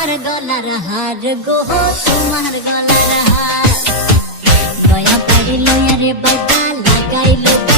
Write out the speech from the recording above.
তোমার গলার হার গো তোমার গলার হার দয়া পারি লয়ারে বাজা লাগাইলো